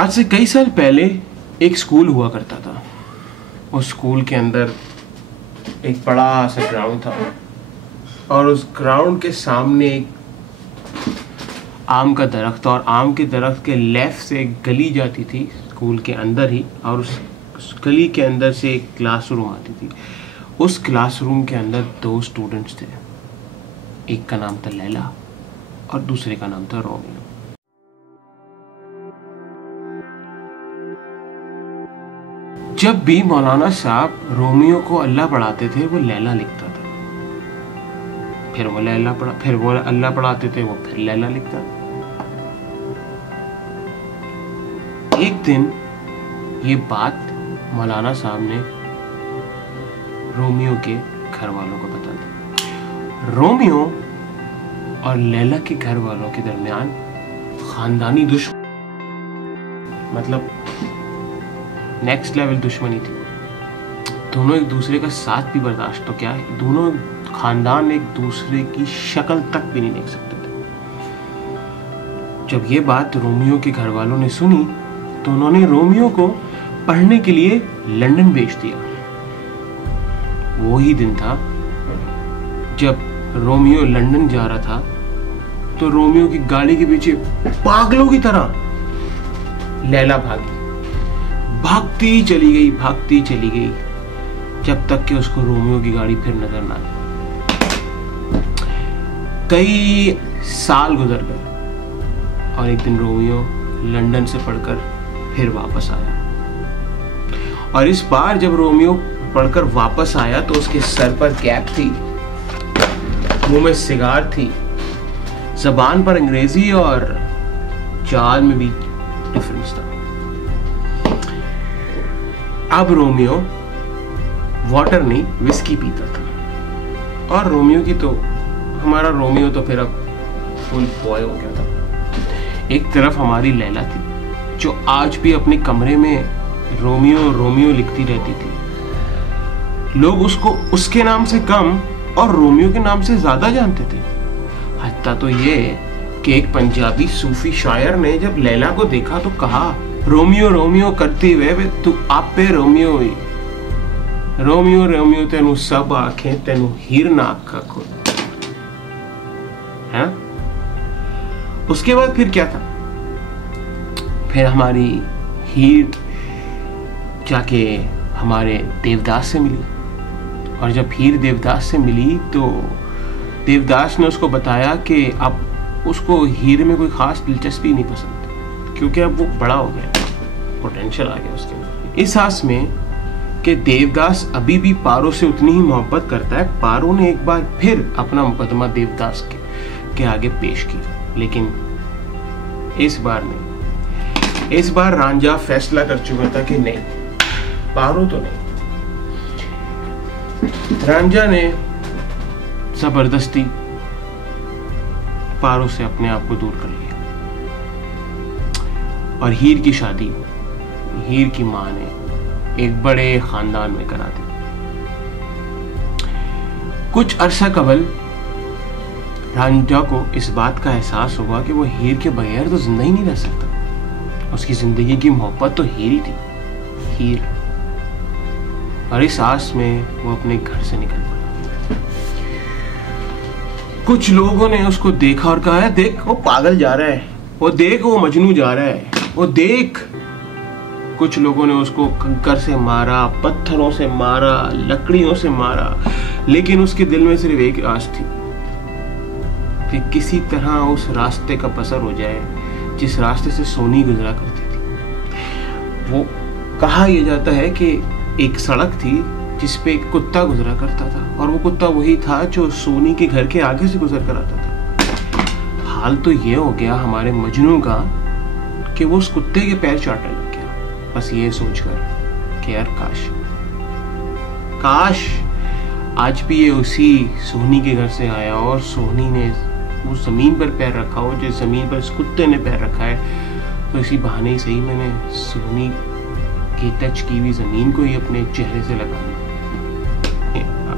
आज से कई साल पहले एक स्कूल हुआ करता था। उस स्कूल के अंदर एक बड़ा सा ग्राउंड था और उस ग्राउंड के सामने एक आम का दरख्त था और आम के दरख्त के लेफ्ट से एक गली जाती थी स्कूल के अंदर ही, और उस गली के अंदर से एक क्लासरूम आती थी। उस क्लासरूम के अंदर 2 स्टूडेंट्स थे। एक का नाम था लैला और दूसरे का नाम था रोमियो। जब भी मौलाना साहब रोमियो को अल्लाह पढ़ाते थे वो लैला लिखता था, फिर वो अल्लाह पढ़ाते थे वो फिर लैला लिखता था। एक दिन ये बात मौलाना साहब ने रोमियो के घर वालों को बता दी। रोमियो और लैला के घर वालों के दरमियान खानदानी दुश्मनी, मतलब नेक्स्ट लेवल दुश्मनी थी। दोनों एक दूसरे का साथ भी बर्दाश्त तो क्या है, दोनों खानदान एक दूसरे की शक्ल तक भी नहीं देख सकते थे। जब ये बात रोमियो के घर वालों ने सुनी तो उन्होंने रोमियो को पढ़ने के लिए लंदन भेज दिया। वो ही दिन था जब रोमियो लंदन जा रहा था तो रोमियो की गाड़ी के पीछे पागलों की तरह लैला भागती चली गई जब तक कि उसको रोमियो की गाड़ी फिर नजर ना आई। कई साल गुजर गए और एक दिन रोमियो लंदन से पढ़कर फिर वापस आया, और इस बार जब रोमियो पढ़कर वापस आया तो उसके सर पर कैप थी, मुंह में सिगार थी, जबान पर अंग्रेजी और चाल में भी डिफरेंस था। अब रोमियो वाटर नहीं विस्की पीता था, और हमारा रोमियो तो फिर अब फुल बॉय हो गया था। एक तरफ हमारी लैला थी जो आज भी अपने कमरे में रोमियो लिखती रहती थी। लोग उसको उसके नाम से कम और रोमियो के नाम से ज्यादा जानते थे। हत्ता तो ये कि एक पंजाबी सूफी शायर ने जब लैला को देखा तो कहा, रोमियो करती वे तू आपे रोमियो ही, रोमियो तेनू सब आखे तेनू हीर ना आखा खुद है। उसके बाद फिर क्या था, फिर हमारी हीर जाके हमारे देवदास से मिली, और जब हीर देवदास से मिली तो देवदास ने उसको बताया कि अब उसको हीर में कोई खास दिलचस्पी नहीं पसंद, क्योंकि अब वो बड़ा हो गया, पोटेंशियल आ गया उसके अंदर। इस आस में कि देवदास अभी भी पारो से उतनी ही मोहब्बत करता है, पारो ने एक बार फिर अपना मुकदमा देवदास के आगे पेश किया। लेकिन इस बार रांझा फैसला कर चुका था कि नहीं, पारो तो नहीं। रांझा ने जबरदस्ती पारो से अपने आप को दूर कर लिया, और हीर की शादी हीर की मां ने एक बड़े खानदान में करा दी। कुछ अरसा कबल रांझा को इस बात का एहसास हुआ कि वो हीर के बगैर तो जिंदा ही नहीं रह सकता। उसकी जिंदगी की मोहब्बत तो हीर ही थी, हीर। और इस आस में वो अपने घर से निकल पड़ा। कुछ लोगों ने उसको देखा और कहा, है देख वो पागल जा रहा है, वो देख वो मजनू जा रहा है, वो देख। कुछ लोगों ने उसको कंकर से मारा, पत्थरों से मारा, लकड़ियों से मारा, लेकिन उसके दिल में सिर्फ एक आस थी कि किसी तरह उस रास्ते का पसर हो जाए जिस रास्ते से सोनी गुजरा करती थी। वो कहा यह जाता है कि एक सड़क थी जिस पे एक कुत्ता गुजरा करता था, और वो कुत्ता वही था जो सोनी के घर के आगे से गुजर कर आता था। हाल तो ये हो गया हमारे मजनू का कि वो उस कुत्ते के पैर चाटने लग गया, बस ये सोचकर कि यार काश आज भी ये उसी सोनी के घर से आया और सोनी ने वो जमीन पर पैर रखा हो जिस जमीन पर इस कुत्ते ने पैर रखा है। तो इसी बहाने ही सही मैंने सोनी की टच की हुई जमीन को ही अपने चेहरे से लगा लिया।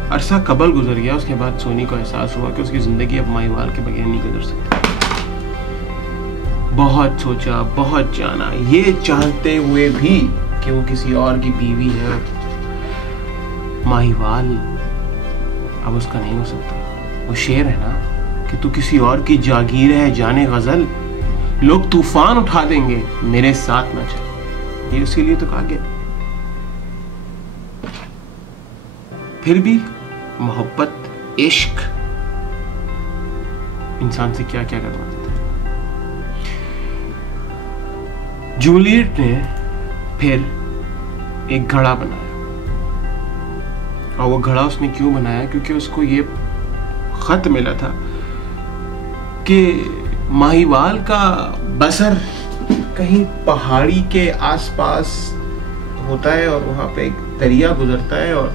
अरसा कबल गुजर गया, उसके बाद सोनी को एहसास हुआ कि उसकी जिंदगी अब माहीवाल के बगैर नहीं गुजर सकती। बहुत सोचा, बहुत जाना, ये चाहते हुए भी कि वो किसी और की बीवी है। माहीवाल अब उसका नहीं हो सकता। वो शेर है ना कि तू किसी और की जागीर है जाने गजल, लोग तूफान उठा देंगे मेरे साथ ना चल। ये उसी लिए तो कहा गया। फिर भी मोहब्बत, इश्क इंसान से क्या क्या करवा देता है। जूलियट ने फिर एक घड़ा बनाया, और वो घड़ा उसने क्यों बनाया? क्योंकि उसको ये खत मिला था कि माहीवाल का बसर कहीं पहाड़ी के आसपास होता है और वहां पे एक दरिया गुजरता है और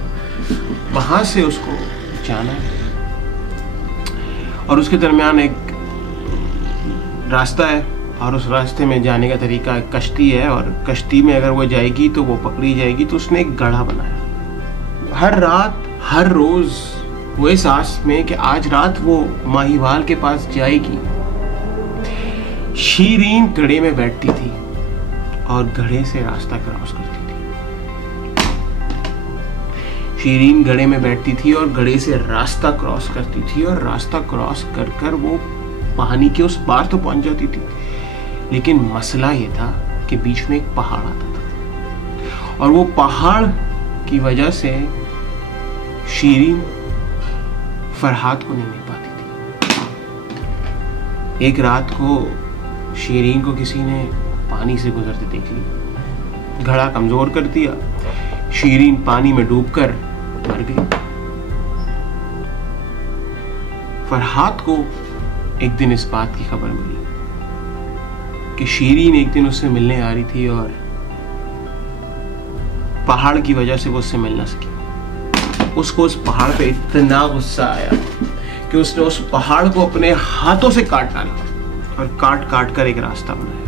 वहां से उसको जाना है, और उसके दरमियान एक रास्ता है और उस रास्ते में जाने का तरीका एक कश्ती है, और कश्ती में अगर वो जाएगी तो वो पकड़ी जाएगी। तो उसने एक घड़ा बनाया। हर रात, हर रोज वो इस आस में कि आज रात वो माहीवाल के पास जाएगी। शीरीन घड़े में बैठती थी और घड़े से रास्ता क्रॉस करती थी। शीरीन घड़े में बैठती थी और घड़े से रास्ता क्रॉस करती थी, और रास्ता क्रॉस कर कर वो पानी के उस पार तो पहुंच जाती थी। लेकिन मसला ये था कि बीच में एक पहाड़ आता था, और वो पहाड़ की वजह से शीरीन फरहाद को नहीं मिल पाती थी। एक रात को शीरीन को किसी ने पानी से गुजरते देख लिया, घड़ा कमजोर कर दिया, शीरीन पानी में डूबकर मर गई। फरहाद को एक दिन इस बात की खबर मिली कि शीरीन एक दिन उससे मिलने आ रही थी और पहाड़ की वजह से वो उससे मिल ना सकी। उसको उस पहाड़ पे इतना गुस्सा आया कि उसने उस पहाड़ को अपने हाथों से काट डाला और काट काट कर एक रास्ता बनाया।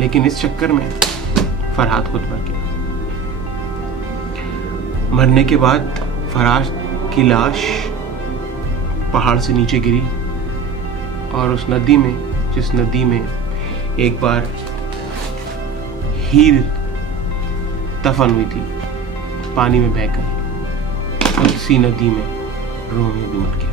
लेकिन इस चक्कर में फरहाद खुद मर गया। मरने के बाद फरहाद की लाश पहाड़ से नीचे गिरी और उस नदी में, जिस नदी में एक बार हीर दफन हुई थी, पानी में बहकर, उसी नदी में रोमियो भी मर गया।